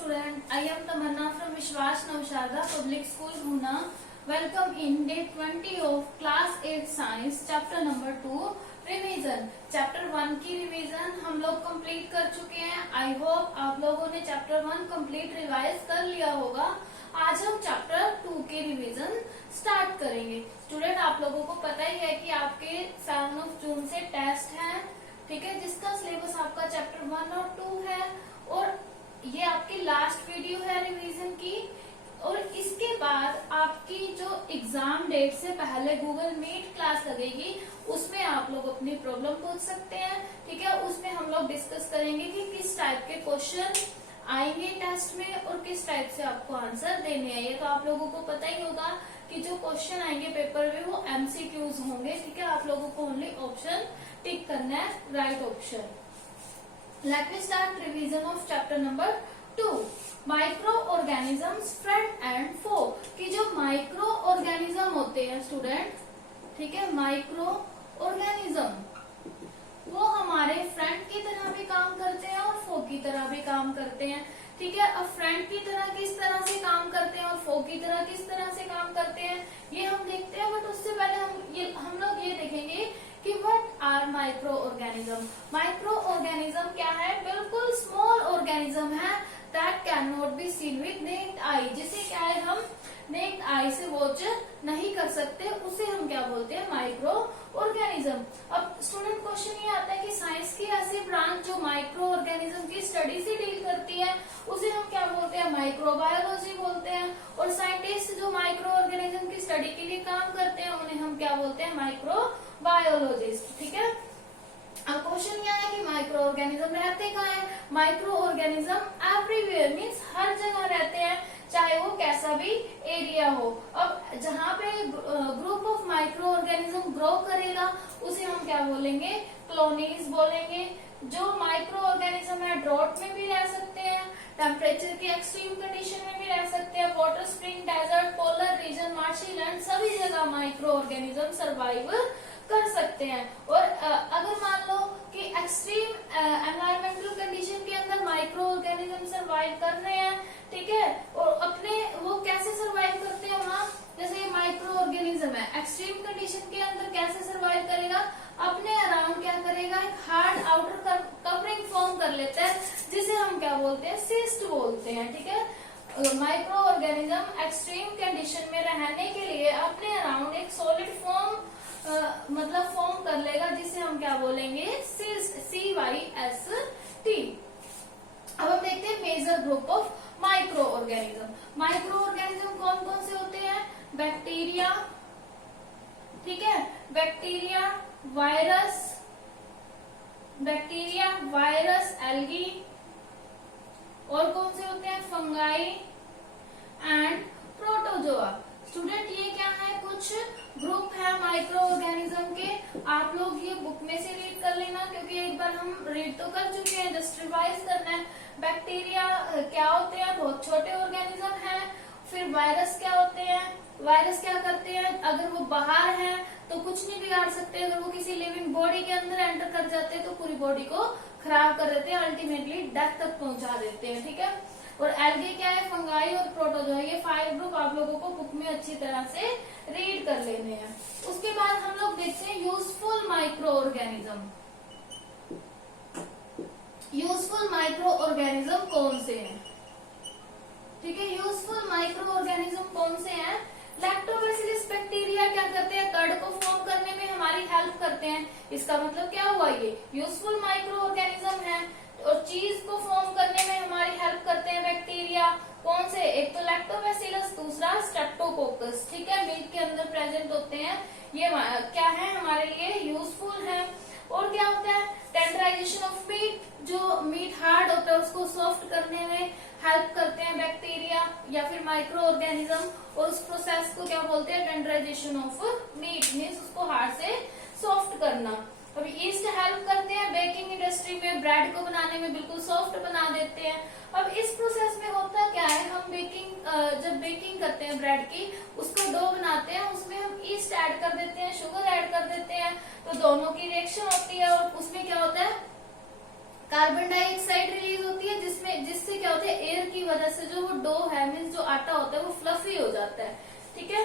student, I am Tamanna from Vishwas Navshada Public School, Guna. Welcome in day 20 of class 8 science, chapter number 2 revision. Chapter 1 की revision हम लोग complete कर चुके हैं। I hope आप लोगों ने चैप्टर 1 कंप्लीट रिवाइज कर लिया होगा। आज हम चैप्टर 2 के रिवीजन स्टार्ट करेंगे। स्टूडेंट, आप लोगों को पता ही है कि आपके 7 जून से टेस्ट है, ठीक है, जिसका सिलेबस आपका चैप्टर 1 और 2 है और ये आपकी लास्ट वीडियो है रिवीजन की। और इसके बाद आपकी जो एग्जाम डेट से पहले गूगल मीट क्लास लगेगी, उसमें आप लोग अपनी प्रॉब्लम पूछ सकते हैं, ठीक है। उसमें हम लोग डिस्कस करेंगे कि किस टाइप के क्वेश्चन आएंगे टेस्ट में और किस टाइप से आपको आंसर देने हैं। ये तो आप लोगों को पता ही होगा कि जो क्वेश्चन आएंगे पेपर में वो MCQs होंगे, ठीक है। आप लोगों को ओनली ऑप्शन टिक करना है, right option. Let me start revision of chapter number 2, microorganisms friend and foe. कि जो माइक्रो ऑर्गेनिज्म होते हैं स्टूडेंट, ठीक है, माइक्रो ऑर्गेनिज्म वो हमारे फ्रेंड की तरह भी काम करते हैं और फो की तरह भी काम करते हैं, ठीक है। अब फ्रेंड की तरह किस तरह से काम करते हैं और फो की तरह किस तरह से काम करते हैं ये हम देखते हैं। बट उससे पहले हम लोग ये देखेंगे कि what are micro organism. Micro organism क्या है? बिल्कुल स्मॉल ऑर्गेनिज्म है that can not be seen with naked eye. जिसे क्या है, हम नेक्ड आई से वॉच नहीं कर सकते, उसे हम क्या बोलते हैं? Micro organism. अब स्टूडेंट क्वेश्चन ये आता है कि साइंस की ऐसी ब्रांच जो माइक्रो ऑर्गेनिज्म की स्टडी से डील करती है उसे हम क्या बोलते हैं? माइक्रोबायोलॉजी बोलते हैं। और साइंटिस्ट जो माइक्रो ऑर्गेनिज्म की स्टडी के लिए काम करते हैं उन्हें हम क्या बोलते हैं? माइक्रोबायोलॉजिस्ट, ठीक है। अब क्वेश्चन क्या है कि माइक्रो ऑर्गेनिज्म रहते कहाँ है? माइक्रो ऑर्गेनिज्म एवरीवेयर मीन्स हर जगह रहते हैं, चाहे वो कैसा भी एरिया हो। अब जहाँ पे group of micro organism grow करेगा उसे हम क्या बोलेंगे? कॉलोनीज बोलेंगे। जो माइक्रो ऑर्गेनिज्म है ड्रॉट में भी रह सकते हैं, टेम्परेचर की एक्सट्रीम कंडीशन में भी रह सकते हैं, water spring, desert, polar region, marshy land, सभी जगह माइक्रो ऑर्गेनिज्म सर्वाइव कर सकते हैं। और अगर मान लो कि एक्सट्रीम एनवायरमेंटल कंडीशन के अंदर माइक्रो ऑर्गेनिज्म सर्वाइव कर रहे हैं, ठीक है, और अपने वो कैसे सर्वाइव करते हैं वहाँ? जैसे ये माइक्रो ऑर्गेनिज्म है, एक्सट्रीम कंडीशन के अंदर कैसे सर्वाइव करेगा? अपने अराउंड क्या करेगा? एक हार्ड आउटर कवरिंग फॉर्म कर लेता है, जिसे हम क्या बोलते हैं? सिस्ट बोलते हैं, ठीक है। माइक्रो ऑर्गेनिज्म एक्सट्रीम कंडीशन में रहने के लिए अपने अराउंड एक सॉलिड फॉर्म मतलब फॉर्म कर लेगा, जिसे हम क्या बोलेंगे? CYST। अब हम देखते हैं major group of micro organism. Micro organism कौन कौन से होते हैं? बैक्टीरिया, ठीक है, बैक्टीरिया, वायरस, एल्गी, और कौन से होते हैं? Fungi and protozoa. स्टूडेंट ये क्या है? कुछ ग्रुप है माइक्रो ऑर्गेनिज्म के। आप लोग ये बुक में से रीड कर लेना, क्योंकि एक बार हम रीड तो कर चुके हैं, जस्ट रिवाइज करना है। बैक्टीरिया क्या होते हैं? बहुत छोटे ऑर्गेनिज्म हैं। फिर वायरस क्या होते हैं? वायरस क्या करते हैं? अगर वो बाहर हैं तो कुछ नहीं बिगाड़ सकते, अगर वो किसी लिविंग बॉडी के अंदर एंटर कर जाते हैं तो पूरी बॉडी को खराब कर देते हैं, अल्टीमेटली डेथ तक पहुंचा देते हैं, ठीक है। और एल्गे क्या है? फंगाई और प्रोटोजोआ। ये 5 ग्रुप आप लोगों को बुक में अच्छी तरह से रीड कर लेने हैं। उसके बाद हम लोग देखते हैं useful micro organism. Useful micro organism कौन से हैं? ठीक है, यूजफुल माइक्रो ऑर्गेनिज्म कौन से हैं? लैक्टोबैसिलस बैक्टीरिया क्या करते हैं? कर्ड को फॉर्म करने में हमारी हेल्प करते हैं। इसका मतलब क्या हुआ? ये यूजफुल माइक्रो ऑर्गेनिज्म है। और चीज को फॉर्म करने में हमारी हेल्प करते हैं बैक्टीरिया। कौन से? एक तो लैक्टोबैसिलस, दूसरा स्ट्रेप्टोकोकस, ठीक है, मिल्क के अंदर प्रेजेंट होते हैं। ये क्या है? हमारे लिए यूजफुल है। और क्या होता है? टेंडराइजेशन ऑफ मीट, जो मीट हार्ड होता है उसको सॉफ्ट करने में हेल्प करते हैं बैक्टीरिया या फिर माइक्रो ऑर्गेनिज्म। और उस प्रोसेस को क्या बोलते हैं? टेंडराइजेशन ऑफ मीट, मीन्स उसको हार्ड से सॉफ्ट करना। अभी ईस्ट हेल्प करते हैं बेकिंग इंडस्ट्री में, ब्रेड को बनाने में बिल्कुल सॉफ्ट बना देते हैं। अब इस प्रोसेस में होता क्या है? हम जब बेकिंग करते हैं ब्रेड की, उसको डो बनाते हैं, उसमें हम ईस्ट ऐड कर देते हैं, शुगर ऐड कर देते हैं, तो दोनों की रिएक्शन होती है और उसमें क्या होता है? कार्बन डाइऑक्साइड रिलीज होती है, जिससे क्या होता है, एयर की वजह से जो वो डो है, मीन्स जो आटा होता है वो फ्लफी हो जाता है, ठीक है।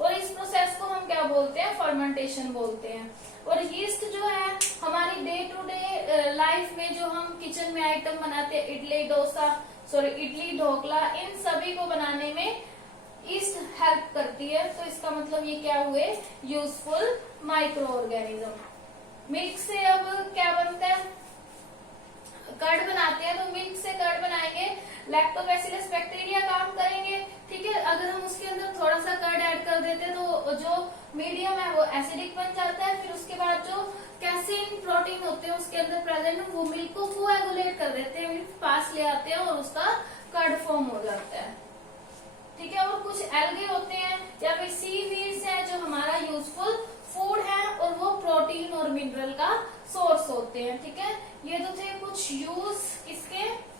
और इस प्रोसेस को हम क्या बोलते हैं, फर्मेंटेशन बोलते हैं। और यीस्ट जो है हमारी डे टू डे लाइफ में जो हम किचन में आइटम बनाते हैं, इडली ढोकला, इन सभी को बनाने में ईस्ट हेल्प करती है। तो इसका मतलब ये क्या हुए, यूजफुल माइक्रो ऑर्गेनिज्म। मिल्क से अब क्या बनता है, कर्ड बनाते हैं। तो मिल्क से कर्ड बनाएंगे, लैक्टोबैसिलस बैक्टीरिया काम करेंगे, ठीक है। अगर हम उसके अंदर थोड़ा सा कर्ड ऐड कर देते हैं तो जो मीडियम है वो एसिडिक बन जाता है। फिर उसके बाद जो कैसीन प्रोटीन होते हैं उसके अंदर प्रेजेंट, वो मिल्क को कोएगुलेट कर देते हैं, मिल्क पास ले आते हैं और उसका कर्ड फॉर्म हो जाता है, ठीक है। और कुछ एल्गे होते हैं या फिर सीवीड्स है जो हमारा यूजफुल फूड है और वो प्रोटीन और मिनरल का सोर्स होते हैं, ठीक है। ये तो थे कुछ यूज इसके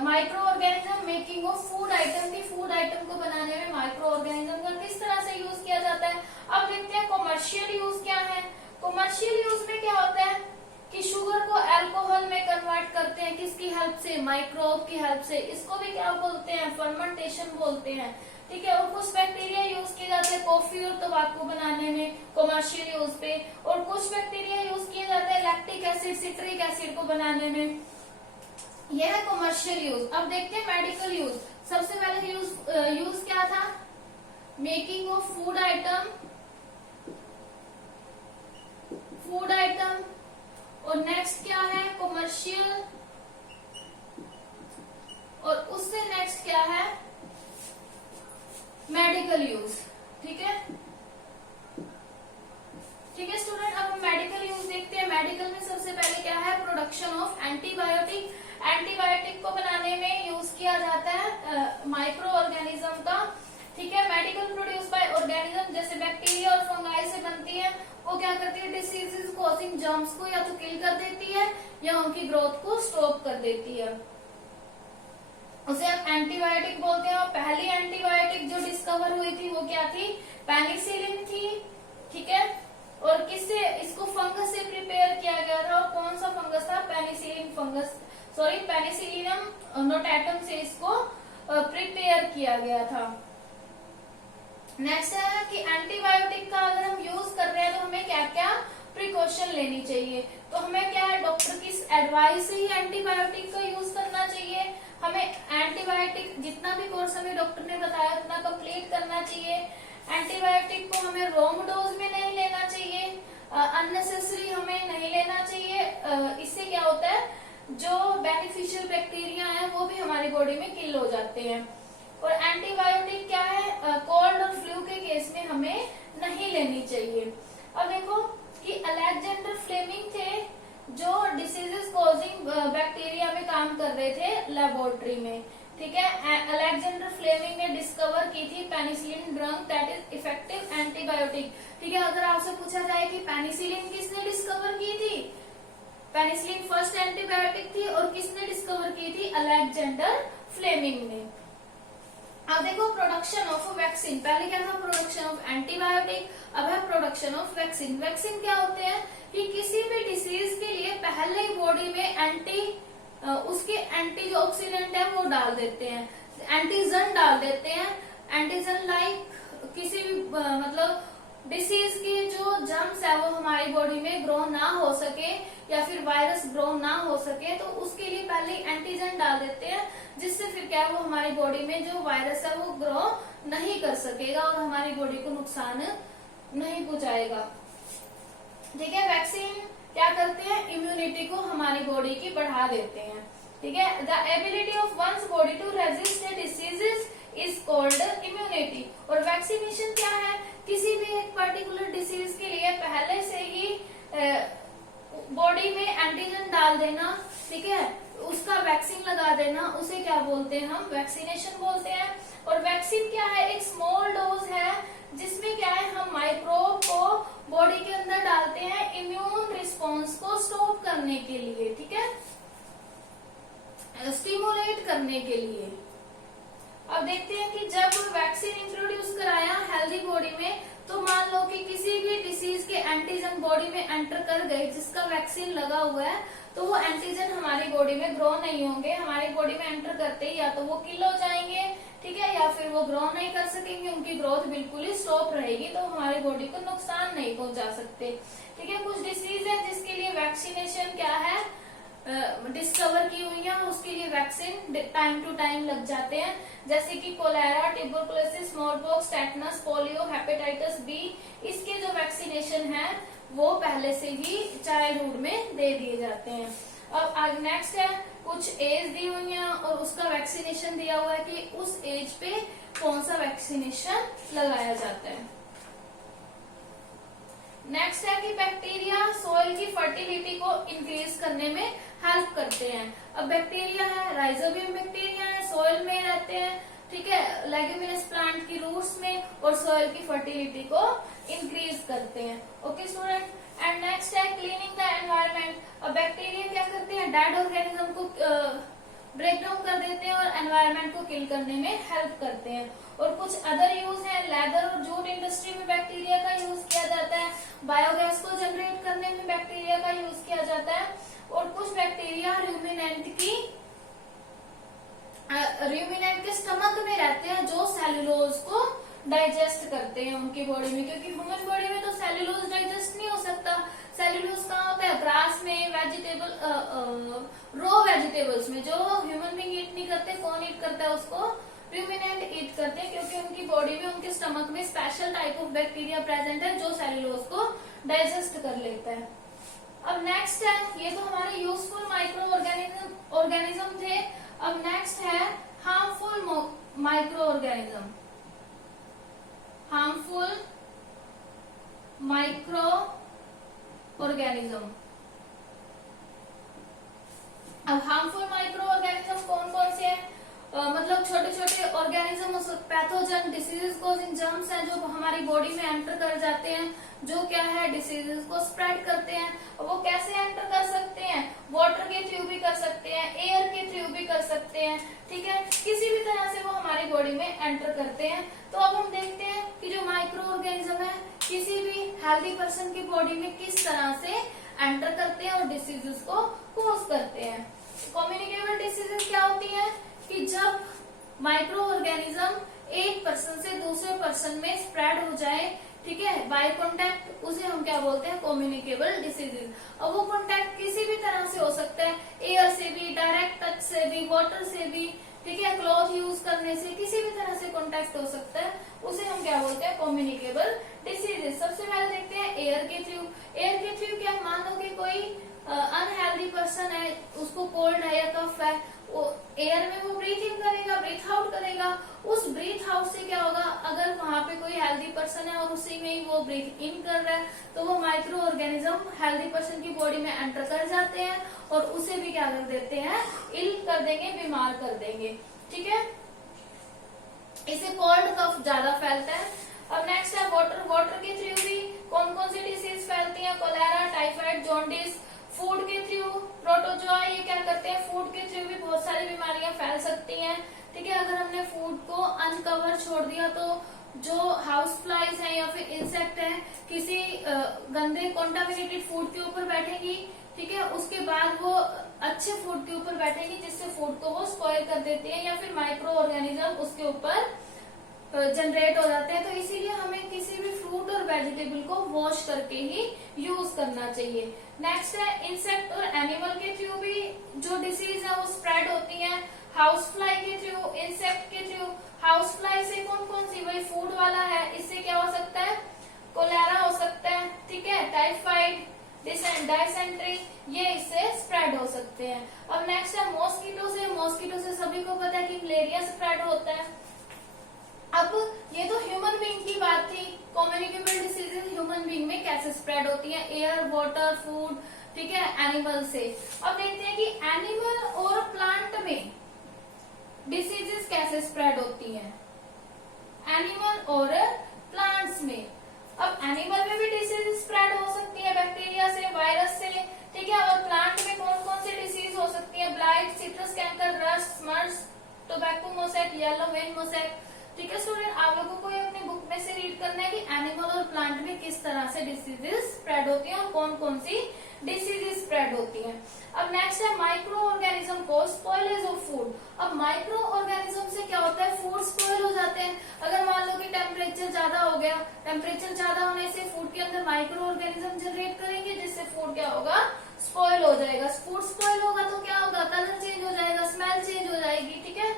micro organism making of food item की। फूड आइटम को बनाने में माइक्रो ऑर्गेनिज्म का किस तरह से यूज किया जाता है। अब देखते हैं कॉमर्शियल यूज क्या है। कॉमर्शियल यूज में क्या होता है कि शुगर को अल्कोहल में कन्वर्ट करते हैं, किसकी हेल्प से, माइक्रोब की हेल्प से। इसको भी क्या बोलते हैं, फर्मेंटेशन बोलते हैं, ठीक है। और कुछ बैक्टीरिया यूज किए जाते हैं कॉफी और तंबाकू बनाने में कॉमर्शियल यूज पे, और कुछ बैक्टीरिया यूज किए जाते हैं लैक्टिक एसिड, सिट्रिक एसिड को बनाने में। यह है कॉमर्शियल यूज। अब देखते हैं मेडिकल यूज। सबसे पहले यूज क्या था, मेकिंग ऑफ फूड आइटम, और नेक्स्ट क्या है, कॉमर्शियल, और उससे नेक्स्ट क्या है, मेडिकल यूज, ठीक है। ठीक है स्टूडेंट, अब हम मेडिकल यूज देखते हैं। मेडिकल में सबसे पहले क्या है, प्रोडक्शन ऑफ एंटीबायोटिक। एंटीबायोटिक को बनाने में यूज किया जाता है माइक्रो ऑर्गेनिज्म का, ठीक है। मेडिकल प्रोड्यूस बाय ऑर्गेनिज्म, जैसे बैक्टीरिया और फंगाई से बनती है। वो क्या करती है, डिसीजेस कॉजिंग जर्म्स को या तो किल कर देती है या उनकी ग्रोथ को स्टॉप कर देती है, उसे हम एंटीबायोटिक बोलते हैं। और पहली एंटीबायोटिक जो डिस्कवर हुई थी वो क्या थी, पेनिसिलिन थी, ठीक है। और किससे, इसको फंगस से प्रिपेयर किया गया था, और कौन सा फंगस था, पेनिसिलिनम नोटाटम से इसको प्रिपेयर किया गया था। नेक्स्ट है कि एंटीबायोटिक का अगर हम यूज कर रहे हैं तो हमें क्या क्या प्रिकॉशन लेनी चाहिए। तो हमें क्या है, डॉक्टर की एडवाइस से ही एंटीबायोटिक का यूज करना चाहिए। हमें एंटीबायोटिक जितना भी कोर्स हमें डॉक्टर ने बताया उतना कंप्लीट करना चाहिए। एंटीबायोटिक को हमें रॉन्ग डोज में नहीं लेना चाहिए, अननेसेसरी हमें नहीं लेना चाहिए। इससे क्या होता है, जो बेनिफिशियल बैक्टीरिया है वो भी हमारी बॉडी में किल हो जाते हैं। और एंटीबायोटिक क्या है, कोल्ड और फ्लू के केस में हमें नहीं लेनी चाहिए। अब देखो कि अलेक्जेंडर फ्लेमिंग थे जो डिसीजेस कॉजिंग बैक्टीरिया में काम कर रहे थे लेबोरेटरी में, ठीक है। अलेक्जेंडर फ्लेमिंग ने डिस्कवर की थी penicillin drug, that is effective antibiotic, ठीक है। अगर आपसे पूछा जाए कि पेनिसिलिन किसने डिस्कवर की थी, पेनिसिलिन फर्स्ट एंटीबायोटिक थी और किसने डिस्कवर की थी, अलेक्जेंडर फ्लेमिंग ने। अब देखो प्रोडक्शन ऑफ वैक्सीन, पहले क्या था, प्रोडक्शन ऑफ एंटीबायोटिक, अब है प्रोडक्शन ऑफ वैक्सीन। वैक्सीन क्या होते हैं कि किसी भी डिसीज के लिए पहले ही बॉडी में उसके एंटी जो ऑक्सीडेंट है वो डाल देते हैं, एंटीजन डाल देते हैं। एंटीजन लाइक किसी भी मतलब डिसीज की जो जर्म्स है वो हमारी बॉडी में ग्रो ना हो सके या फिर वायरस ग्रो ना हो सके, तो उसके लिए पहले एंटीजन डाल देते हैं, जिससे फिर क्या वो हमारी बॉडी में जो वायरस है वो ग्रो नहीं कर सकेगा और हमारी बॉडी को नुकसान नहीं पहुंचाएगा, ठीक है। वैक्सीन क्या करते हैं, इम्यूनिटी को हमारी बॉडी की बढ़ा देते हैं, ठीक है। The ability of one's body to resist diseases is called immunity. और वैक्सीनेशन क्या है, किसी भी एक पर्टिकुलर डिसीज के लिए पहले से ही बॉडी में एंटीजन डाल देना, ठीक है, उसका वैक्सीन लगा देना, उसे क्या बोलते हैं, हम वैक्सीनेशन बोलते हैं। और वैक्सीन क्या है, एक स्मॉल डोज है जिसमें क्या है, हम माइक्रोब को बॉडी के अंदर डालते हैं इम्यून रिस्पॉन्स को स्टॉप करने के लिए, ठीक है, स्टिमुलेट करने के लिए। अब देखते हैं कि जब वैक्सीन इंट्रोड्यूस कराया हेल्दी बॉडी में, तो मान लो कि किसी भी डिसीज के एंटीजन बॉडी में एंटर कर गए जिसका वैक्सीन लगा हुआ है, तो वो एंटीजन हमारी बॉडी में ग्रो नहीं होंगे, हमारी बॉडी में एंटर करते ही या तो वो किल हो जाएंगे, ठीक है, या फिर वो ग्रो नहीं कर सकेंगे, उनकी ग्रोथ बिल्कुल ही स्टॉप रहेगी, तो हमारी बॉडी को नुकसान नहीं पहुंचा सकते। ठीक है, कुछ डिसीज है जिसके लिए वैक्सीनेशन क्या है, डिस्कवर की हुई है और उसके लिए वैक्सीन टाइम टू टाइम लग जाते हैं, जैसे कि cholera, tuberculosis, smallpox, tetanus, polio, hepatitis B. इसके जो वैक्सीनेशन है वो पहले से ही चाइल्डहुड में दे दिए जाते हैं। अब आज नेक्स्ट है, कुछ एज दी हुई है और उसका वैक्सीनेशन दिया हुआ है कि उस एज पे कौन सा वैक्सीनेशन लगाया जाता है। नेक्स्ट है कि बैक्टीरिया सॉइल की फर्टिलिटी को इंक्रीज करने में हेल्प करते हैं। अब बैक्टीरिया है, राइजोबियम बैक्टीरिया है, सॉइल में रहते हैं, ठीक है, लेग्यूमिनस प्लांट की रूट्स में, और सॉइल की फर्टिलिटी को इंक्रीज करते हैं। ओके स्टूडेंट, एंड नेक्स्ट है क्लीनिंग द एनवायरनमेंट। अब बैक्टीरिया क्या करते हैं, डेड ऑर्गेनिज्म को ब्रेक डाउन कर देते हैं और एनवायरनमेंट को किल करने में हेल्प करते हैं। और कुछ अदर यूज है, लेदर और जूट इंडस्ट्री में बैक्टीरिया का यूज किया जाता है, बायोगैस को जनरेट करने में बैक्टीरिया का यूज किया जाता है, और कुछ बैक्टीरिया र्यूमिनेंट के स्टमक में रहते हैं जो सेलुलोज को डाइजेस्ट करते हैं उनकी बॉडी में, क्योंकि ह्यूमन बॉडी में तो सेलुलोज डाइजेस्ट नहीं हो सकता। सेलुलोज कहाँ होता है, ग्रास में, रो वेजिटेबल्स में, जो ह्यूमन बीइंग ईट नहीं करते, कौन ईट करता है उसको, र्यूमिनेंट ईट करते हैं, क्योंकि उनकी बॉडी में, उनके स्टमक में special type of bacteria present है जो सेलुलोज को डाइजेस्ट कर लेता है। अब नेक्स्ट है, ये तो हमारे यूजफुल माइक्रो ऑर्गेनिज्म थे। अब नेक्स्ट है harmful micro organism. Harmful micro organism. अब हार्मफुल माइक्रो ऑर्गेनिज्म कौन कौन से हैं, मतलब छोटे छोटे organism, pathogen, diseases causing germs हैं जो हमारी बॉडी में एंटर कर जाते हैं, जो क्या है डिसीजेस को स्प्रेड करते हैं। वो कैसे एंटर कर सकते हैं, वाटर के थ्रू भी कर सकते हैं, एयर के थ्रू भी कर सकते हैं, ठीक है, किसी भी तरह से वो हमारी बॉडी में एंटर करते हैं। तो अब हम देखते हैं कि जो माइक्रो ऑर्गेनिज्म है किसी भी हेल्दी पर्सन की बॉडी में किस तरह से एंटर करते हैं और डिसीजेस को कॉज करते हैं। कम्युनिकेबल डिसीजेस क्या होती है कि जब माइक्रो ऑर्गेनिज्म एक पर्सन से दूसरे पर्सन में स्प्रेड हो जाए, ठीक है, बाय कॉन्टैक्ट, उसे हम क्या बोलते हैं, कम्युनिकेबल डिसीजेज। अब वो कॉन्टैक्ट किसी भी तरह से हो सकता है, एयर से भी, डायरेक्ट टच से भी, वाटर से भी, ठीक है, क्लॉथ यूज करने से, किसी भी तरह से कॉन्टैक्ट हो सकता है, उसे हम क्या बोलते हैं, कम्युनिकेबल डिसीजेज। सबसे पहले देखते हैं एयर के थ्रू। एयर के थ्रू क्या, मान लो कि कोई अनहेल्दी पर्सन है, उसको कोल्ड है या कफ है, वो एयर में वो ब्रीथ इन करेगा, ब्रीथ आउट करेगा, उस ब्रीथ आउट से क्या होगा, अगर वहां पे कोई हेल्दी पर्सन है और उसी में ही वो ब्रीथ इन कर रहा है, तो वो माइक्रो ऑर्गेनिज्म हेल्दी पर्सन की बॉडी में एंटर कर जाते हैं और उसे भी क्या कर देते हैं, इल कर देंगे, बीमार कर देंगे, ठीक है, इसे कोल्ड कफ ज्यादा फैलता है। अब नेक्स्ट है वाटर। वाटर के थ्रू भी कौन कौन सी डिसीज फैलती है, कोलेरा, टाइफाइड, जॉन्डिस। फूड के थ्रू प्रोटोजोआ, ये क्या करते हैं, फूड के थ्रू भी बहुत सारी बीमारियां फैल सकती हैं, ठीक है, अगर हमने फूड को अनकवर छोड़ दिया तो जो हाउस फ्लाइज हैं या फिर इंसेक्ट हैं किसी गंदे कॉन्टामिनेटेड फूड के ऊपर बैठेंगी, ठीक है, उसके बाद वो अच्छे फूड के ऊपर बैठेंगी जिससे फूड को वो स्पॉइल कर देती है या फिर माइक्रो ऑर्गेनिज्म उसके ऊपर जनरेट हो जाते हैं। तो इसीलिए हमें किसी भी फ्रूट और वेजिटेबल को वॉश करके ही यूज करना चाहिए। नेक्स्ट है इंसेक्ट और एनिमल के थ्रू भी जो डिसीज है वो स्प्रेड होती है, हाउस फ्लाई के थ्रू, इंसेक्ट के थ्रू। हाउस फ्लाई से कौन कौन सी, वही फूड वाला है, इससे क्या हो सकता है, कोलेरा हो सकता है, ठीक है, टाइफाइड, डायसेंट्री, ये इससे स्प्रेड हो सकते हैं। अब नेक्स्ट है मॉस्किटो से। मॉस्किटो से सभी को पता है कि मलेरिया स्प्रेड होता है। अब ये तो ह्यूमन बीइंग की बात थी, कम्युनिकेबल डिसीजेज ह्यूमन बीइंग में कैसे स्प्रेड होती है, एयर, वाटर, फूड, ठीक है, एनिमल से। अब देखते हैं कि एनिमल और प्लांट में डिसीजेस कैसे स्प्रेड होती हैं, एनिमल और प्लांट्स में। अब एनिमल में भी डिसीज स्प्रेड हो सकती है बैक्टीरिया से, वायरस से, ठीक है, और प्लांट में कौन कौन सी डिसीज हो सकती है, blight, citrus canker, rust, smuts, tobacco mosaic, yellow vein mosaic, ठीक है स्टूडेंट, आप लोगों को ये अपनी बुक में से रीड करना है कि एनिमल और प्लांट में किस तरह से डिसीजेस स्प्रेड होती हैं और कौन कौन सी डिसीजेस स्प्रेड होती हैं। अब नेक्स्ट है माइक्रो ऑर्गेनिज्म को स्पॉइलेज ऑफ फूड। अब माइक्रो ऑर्गेनिज्म से क्या होता है, फूड स्पॉइल हो जाते हैं। अगर मान लो कि टेम्परेचर ज्यादा हो गया, टेम्परेचर ज्यादा होने से फूड के अंदर माइक्रो ऑर्गेनिज्म जनरेट करेंगे, जिससे फूड क्या होगा, स्पॉइल हो जाएगा। फूड स्पॉइल होगा तो क्या होगा, कलर चेंज हो जाएगा, स्मेल चेंज हो जाएगी, ठीक है,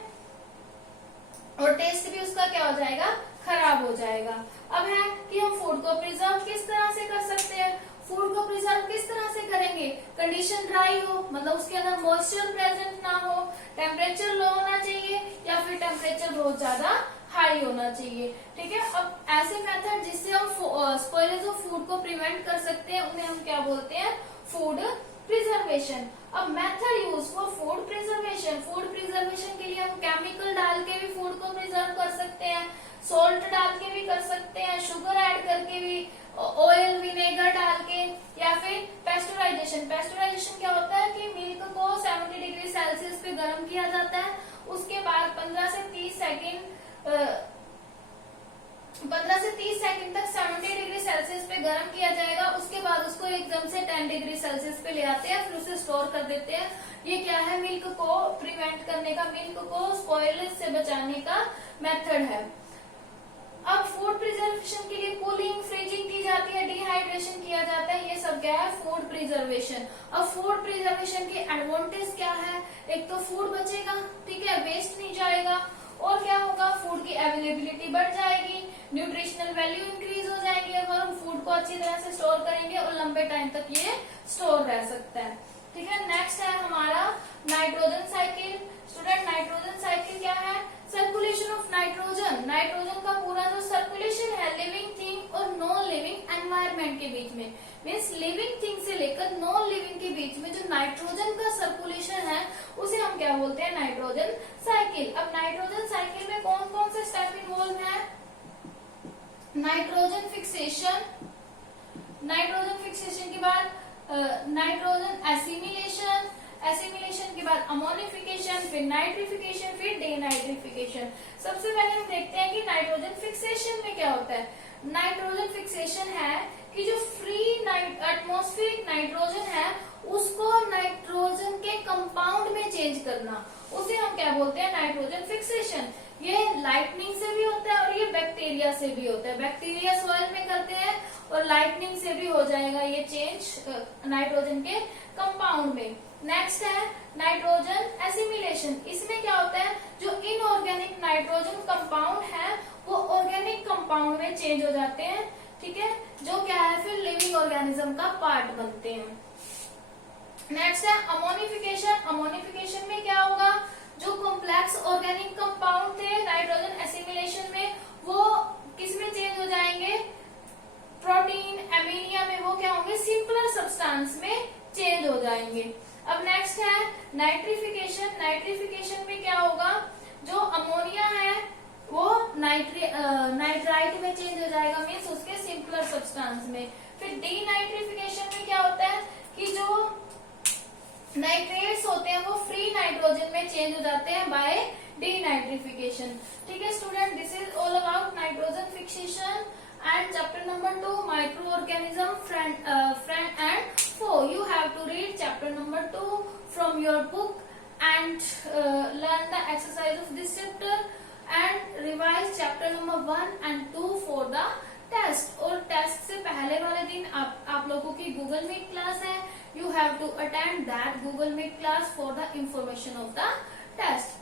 और टेस्ट भी उसका क्या हो जाएगा, खराब हो जाएगा। अब है कि हम फूड को प्रिजर्व किस तरह से कर सकते हैं। फूड को प्रिजर्व किस तरह से करेंगे, कंडीशन ड्राई हो, मतलब उसके अंदर मॉइस्चर प्रेजेंट ना हो, टेम्परेचर लो होना चाहिए, या फिर टेम्परेचर बहुत ज्यादा हाई होना चाहिए, ठीक है। अब ऐसे मेथड जिससे हम स्पॉइलेज ऑफ फूड को प्रिवेंट कर सकते हैं, उन्हें हम क्या बोलते हैं, फूड प्रिजर्वेशन। अब method use for food preservation, food preservation के लिए हम केमिकल डाल के भी फूड को प्रिजर्व कर सकते हैं, सॉल्ट डाल के भी कर सकते हैं, शुगर ऐड करके भी, ऑयल विनेगर डाल के, या फिर पेस्चराइजेशन। पेस्चराइजेशन क्या होता है कि मिल्क को 70 डिग्री सेल्सियस पे गर्म किया जाता है, उसके बाद 15 से 30 सेकंड तक 70 डिग्री सेल्सियस पे गर्म किया जाएगा। उसके बाद उसको एकदम से 10 डिग्री सेल्सियस पे ले आते हैं, फिर उसे स्टोर कर देते हैं। ये क्या है, मिल्क को प्रिवेंट करने का, मिल्क को स्पॉइलेज से बचाने का मेथड है। अब फूड प्रिजर्वेशन के लिए कूलिंग, फ्रीजिंग की जाती है, डिहाइड्रेशन किया जाता है, ये सब क्या है, फूड प्रिजर्वेशन। अब फूड प्रिजर्वेशन के एडवांटेज क्या है, एक तो फूड बचेगा, ठीक है, वेस्ट नहीं जाएगा, और क्या होगा, फूड की अवेलेबिलिटी बढ़ जाएगी, न्यूट्रिशनल वैल्यू इंक्रीज हो जाएगी अगर हम फूड को अच्छी तरह से स्टोर करेंगे, और लंबे टाइम तक ये स्टोर रह सकता है, ठीक है। नेक्स्ट है हमारा nitrogen cycle. Student, nitrogen cycle क्या है, सर्कुलेशन ऑफ नाइट्रोजन। नाइट्रोजन का पूरा जो सर्कुलेशन है लिविंग थिंग और नॉन लिविंग एनवायरमेंट के बीच में, मीन्स लिविंग थिंग से लेकर नॉन लिविंग के बीच में जो नाइट्रोजन का सर्कुलेशन है, उसे हम क्या बोलते हैं, नाइट्रोजन साइकिल। अब नाइट्रोजन साइकिल में कौन कौन से स्टेप इन्वॉल्व है, नाइट्रोजन फिक्सेशन, नाइट्रोजन फिक्सेशन के बाद नाइट्रोजन एसिमिलेशन, एसिमिलेशन के बाद अमोनिफिकेशन, फिर नाइट्रिफिकेशन, फिर डेनाइट्रिफिकेशन। सबसे पहले हम देखते हैं कि नाइट्रोजन फिक्सेशन में क्या होता है। नाइट्रोजन फिक्सेशन है कि जो फ्री एटमॉस्फेरिक नाइट्रोजन है उसको नाइट्रोजन के कंपाउंड में चेंज करना, उसे हम क्या बोलते हैं, नाइट्रोजन फिक्सेशन। ये लाइटनिंग से भी होता है और ये बैक्टीरिया से भी होता है। बैक्टीरिया सॉइल में करते हैं और लाइटनिंग से भी हो जाएगा ये चेंज नाइट्रोजन के कंपाउंड में। नेक्स्ट है नाइट्रोजन एसिमिलेशन। इसमें क्या होता है, जो इनऑर्गेनिक नाइट्रोजन कंपाउंड है वो ऑर्गेनिक कंपाउंड में चेंज हो जाते हैं, ठीक है, जो क्या है फिर लिविंग ऑर्गेनिज्म का पार्ट बनते हैं। नेक्स्ट है अमोनिफिकेशन। अमोनिफिकेशन में क्या होगा, जो कॉम्प्लेक्स ऑर्गेनिक कंपाउंड थे नाइट्रोजन एसिमिलेशन में, वो किस में चेंज हो जाएंगे, प्रोटीन, एमीनिया में, वो क्या होंगे, सिंपलर सब्सटेंस में चेंज हो जाएंगे। अब नेक्स्ट है नाइट्रिफिकेशन। नाइट्रिफिकेशन में क्या होगा, जो अमोनिया है वो नाइट्राइट में चेंज हो जाएगा, मीन्स उसके सिंपलर सब्सटेंस में। फिर डीनाइट्रिफिकेशन में क्या होता है कि जो नाइट्रेट्स होते हैं वो फ्री नाइट्रोजन में चेंज हो जाते हैं बाय डीनाइट्रिफिकेशन। ठीक है student, this is all about nitrogen fixation and chapter number 2 microorganism friend and foe. You have to read chapter number 2 from your book and learn the exercise of this chapter and revise chapter number 1 and 2 for the test. और test से पहले वाले दिन आप लोगों की Google meet class है, you have to attend that Google Meet class for the information of the test.